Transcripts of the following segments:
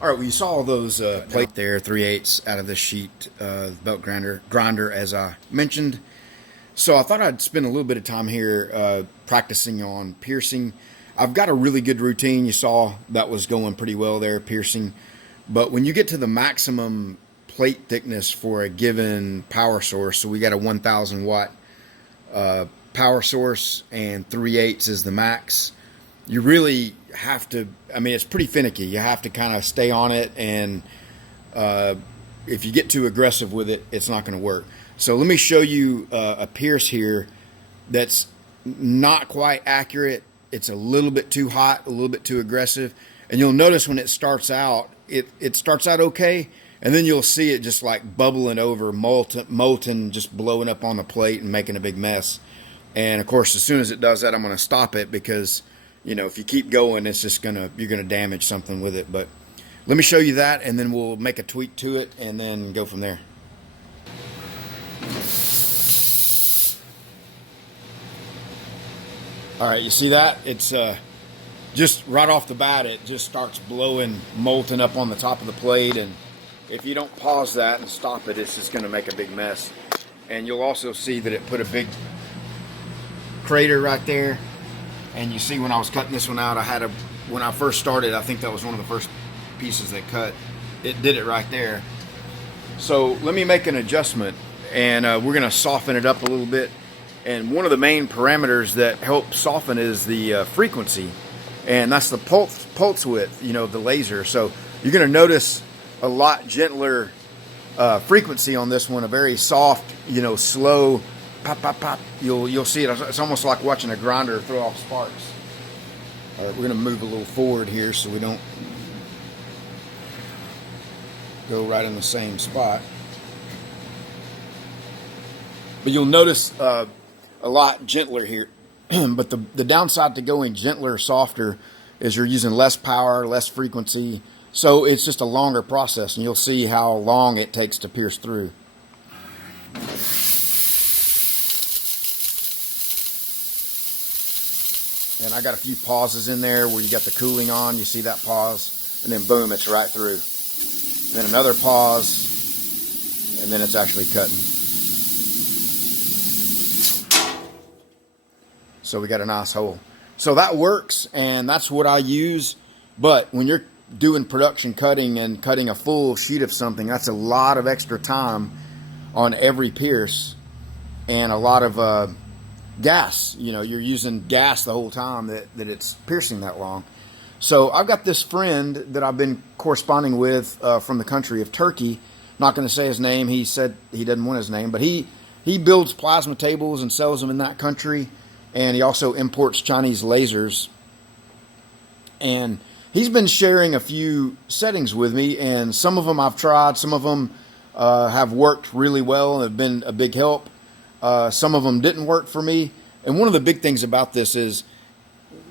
All right, well, you saw all those plate there, 3/8 out of the sheet belt grinder, as I mentioned. So I thought I'd spend a little bit of time here practicing on piercing. I've got a really good routine. You saw that was going pretty well there, piercing. But when you get to the maximum plate thickness for a given power source, so we got a 1,000 watt power source and 3/8 is the max, you really have to, I mean, it's pretty finicky. You have to kind of stay on it, and if you get too aggressive with it, it's not going to work. So let me show you a pierce here that's not quite accurate. It's a little bit too hot, a little bit too aggressive. And you'll notice when it starts out, it starts out okay, and then you'll see it just like bubbling over, molten, just blowing up on the plate and making a big mess. And of course, as soon as it does that, I'm going to stop it, because you know, if you keep going, it's just you're gonna damage something with it. But let me show you that, and then we'll make a tweak to it and then go from there. All right, you see that? It's just right off the bat, it just starts blowing molten up on the top of the plate, and if you don't pause that and stop it, it's just gonna make a big mess. And you'll also see that it put a big crater right there. And you see when I was cutting this one out, when I first started, I think that was one of the first pieces that cut. It did it right there. So let me make an adjustment, and we're gonna soften it up a little bit. And one of the main parameters that help soften is the frequency, and that's the pulse width, you know, the laser. So you're gonna notice a lot gentler frequency on this one, a very soft, you know, slow pop, pop, pop. You'll see it. It's almost like watching a grinder throw off sparks. We're going to move a little forward here so we don't go right in the same spot. But you'll notice a lot gentler here. But the downside to going gentler, softer, is you're using less power, less frequency. So it's just a longer process, and you'll see how long it takes to pierce through. And I got a few pauses in there where you got the cooling on. You see that pause, and then boom, it's right through. Then another pause, and then it's actually cutting. So we got a nice hole. So that works, and that's what I use. But when you're doing production cutting and cutting a full sheet of something, that's a lot of extra time on every pierce, and a lot of gas. You know, you're using gas the whole time that it's piercing that long. So I've got this friend that I've been corresponding with from the country of Turkey. Not going to say his name. He said he doesn't want his name, but he builds plasma tables and sells them in that country, and he also imports Chinese lasers. And he's been sharing a few settings with me, and some of them I've tried. Some of them have worked really well and have been a big help. Some of them didn't work for me. And one of the big things about this is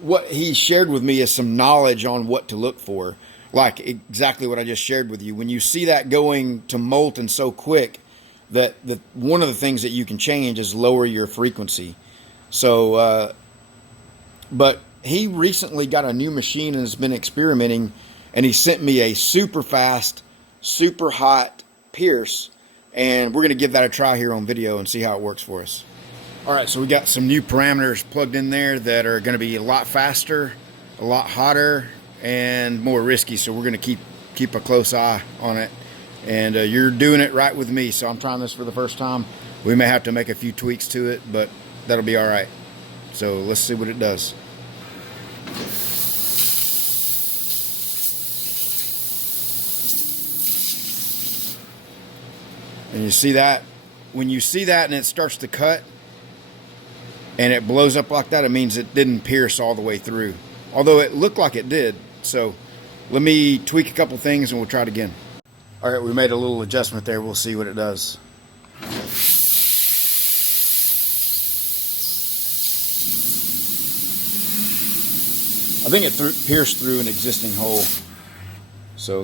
what he shared with me is some knowledge on what to look for. Like exactly what I just shared with you. When you see that going to molten so quick, that one of the things that you can change is lower your frequency. So, but he recently got a new machine and has been experimenting, and he sent me a super fast, super hot pierce. And we're going to give that a try here on video and see how it works for us. All right, so we got some new parameters plugged in there that are going to be a lot faster, a lot hotter, and more risky. So we're going to keep a close eye on it. And you're doing it right with me, so I'm trying this for the first time. We may have to make a few tweaks to it, but that'll be all right. So let's see what it does. And you see that? When you see that and it starts to cut and it blows up like that, it means it didn't pierce all the way through. Although it looked like it did. So let me tweak a couple things and we'll try it again. All right, we made a little adjustment there. We'll see what it does. I think it pierced through an existing hole. So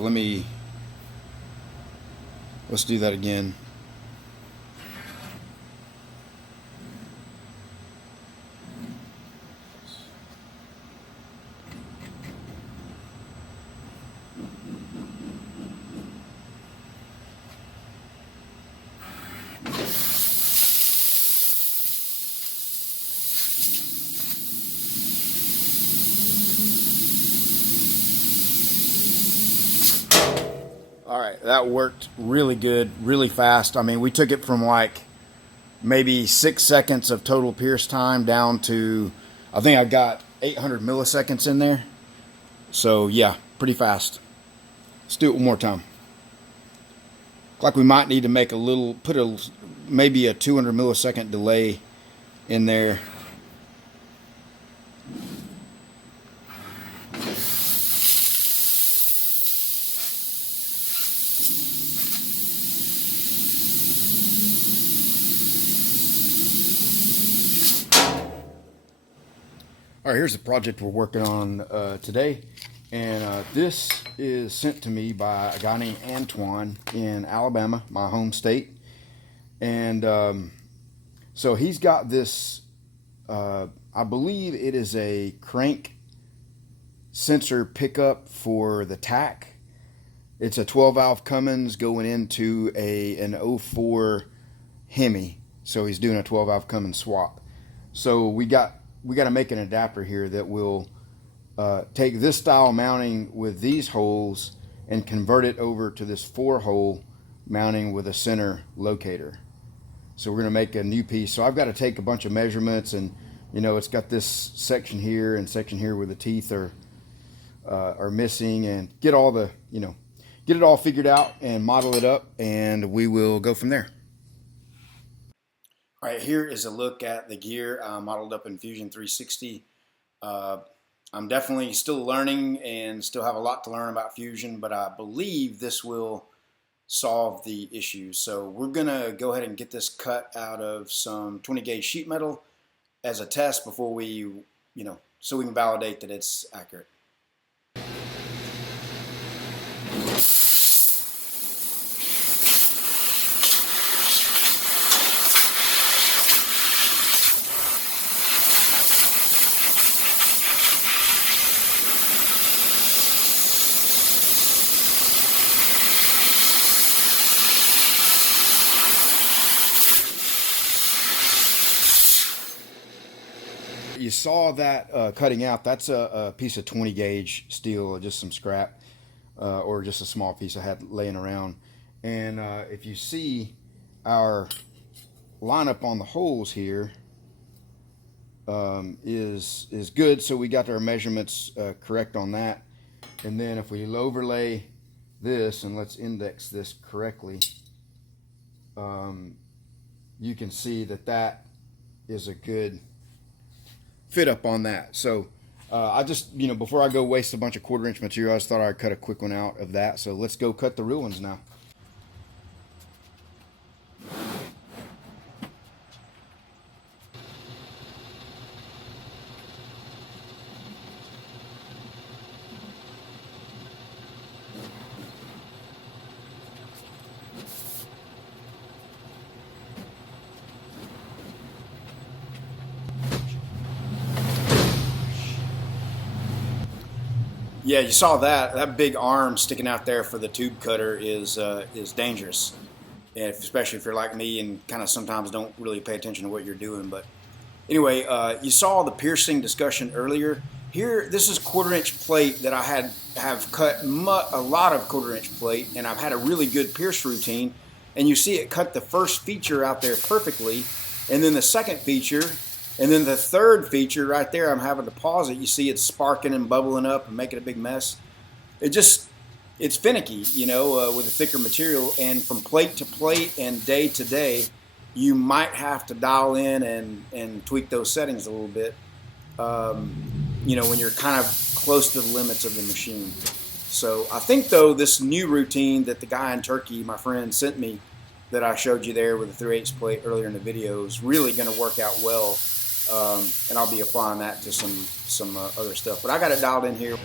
let's do that again. All right, that worked really good, really fast. I mean, we took it from like maybe 6 seconds of total pierce time down to, I think I got 800 milliseconds in there. So yeah, pretty fast. Let's do it one more time. Like we might need to make a little, maybe a 200 millisecond delay in there. All right, here's the project we're working on today. And this is sent to me by a guy named Antoine in Alabama, my home state. And so he's got this, I believe it is a crank sensor pickup for the tack. It's a 12 valve Cummins going into an 04 Hemi. So he's doing a 12 valve Cummins swap. So we got to make an adapter here that will take this style mounting with these holes and convert it over to this 4-hole mounting with a center locator. So we're going to make a new piece. So I've got to take a bunch of measurements, and you know, it's got this section here and section here where the teeth are missing, and get all the, you know, get it all figured out and model it up, and we will go from there. All right, here is a look at the gear modeled up in Fusion 360. I'm definitely still learning and still have a lot to learn about Fusion, but I believe this will solve the issues. So we're gonna go ahead and get this cut out of some 20 gauge sheet metal as a test before we, you know, so we can validate that it's accurate. You saw that cutting out. That's a piece of 20 gauge steel, just some scrap, or just a small piece I had laying around. And if you see our lineup on the holes here is good, so we got our measurements correct on that. And then if we overlay this, and let's index this correctly, you can see that that is a good fit up on that. So I just, you know, before I go waste a bunch of 1/4 inch material, I just thought I'd cut a quick one out of that. So let's go cut the real ones now. Yeah, you saw that. That big arm sticking out there for the tube cutter is dangerous, and especially if you're like me and kind of sometimes don't really pay attention to what you're doing. But anyway, you saw the piercing discussion earlier. Here, this is 1/4 inch plate that I have cut a lot of 1/4 inch plate, and I've had a really good pierce routine. And you see it cut the first feature out there perfectly, and then the second feature. And then the third feature right there, I'm having to pause it. You see it's sparking and bubbling up and making a big mess. It's finicky, you know, with a thicker material. And from plate to plate and day to day, you might have to dial in and tweak those settings a little bit, you know, when you're kind of close to the limits of the machine. So I think, though, this new routine that the guy in Turkey, my friend, sent me, that I showed you there with the 3/8 plate earlier in the video, is really going to work out well. And I'll be applying that to some other stuff. But I got it dialed in here.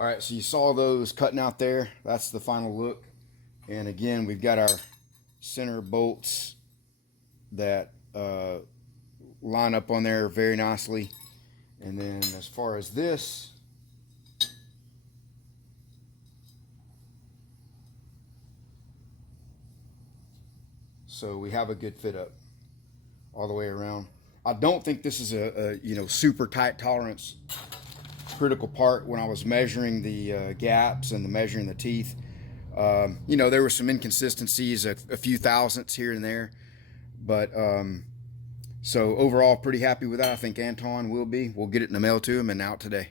All right, so you saw those cutting out there. That's the final look. And again, we've got our center bolts that line up on there very nicely. And then as far as this, so we have a good fit up all the way around. I don't think this is a you know, super tight tolerance critical part. When I was measuring the gaps and measuring the teeth, you know, there were some inconsistencies, a few thousandths here and there, but so overall pretty happy with that. I think Anton will be. We'll get it in the mail to him and out today.